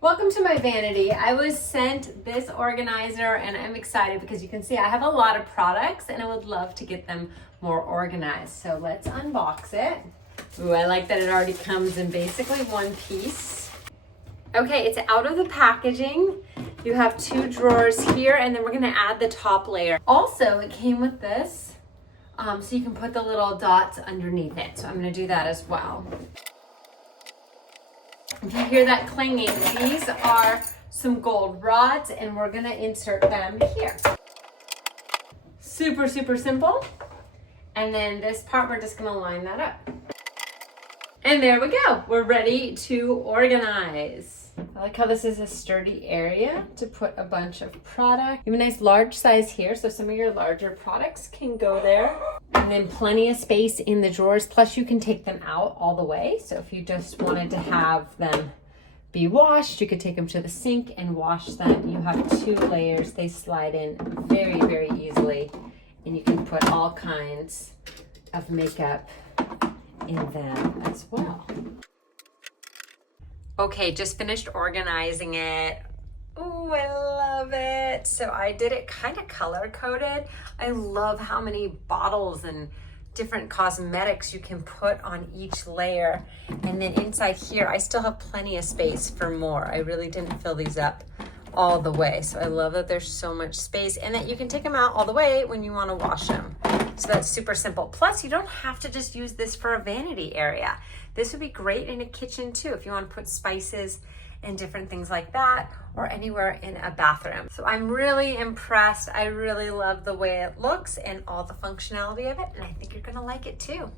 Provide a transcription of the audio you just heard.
Welcome to my vanity. I was sent this organizer and I'm excited because you can see I have a lot of products and I would love to get them more organized. So let's unbox it. Ooh, I like that it already comes in basically one piece. Okay, it's out of the packaging. You have two drawers here and then we're gonna add the top layer. Also, it came with this, so you can put the little dots underneath it. So I'm gonna do that as well. If you hear that clanging, these are some gold rods and we're gonna insert them here. Super, super simple. And then this part, we're just gonna line that up. And there we go. We're ready to organize. I like how this is a sturdy area to put a bunch of product. You have a nice large size here, so some of your larger products can go there. And then plenty of space in the drawers, plus you can take them out all the way. So if you just wanted to have them be washed, you could take them to the sink and wash them. You have two layers. They slide in very, very easily. And you can put all kinds of makeup in them as well. Okay, just finished organizing it. Oh, I love it. So I did it kind of color coded. I love how many bottles and different cosmetics you can put on each layer. And then inside here, I still have plenty of space for more. I really didn't fill these up all the way. So I love that there's so much space and that you can take them out all the way when you want to wash them. So that's super simple. Plus, you don't have to just use this for a vanity area. This would be great in a kitchen too, if you want to put spices and different things like that, or anywhere in a bathroom. So I'm really impressed. I really love the way it looks and all the functionality of it, and I think you're gonna like it too.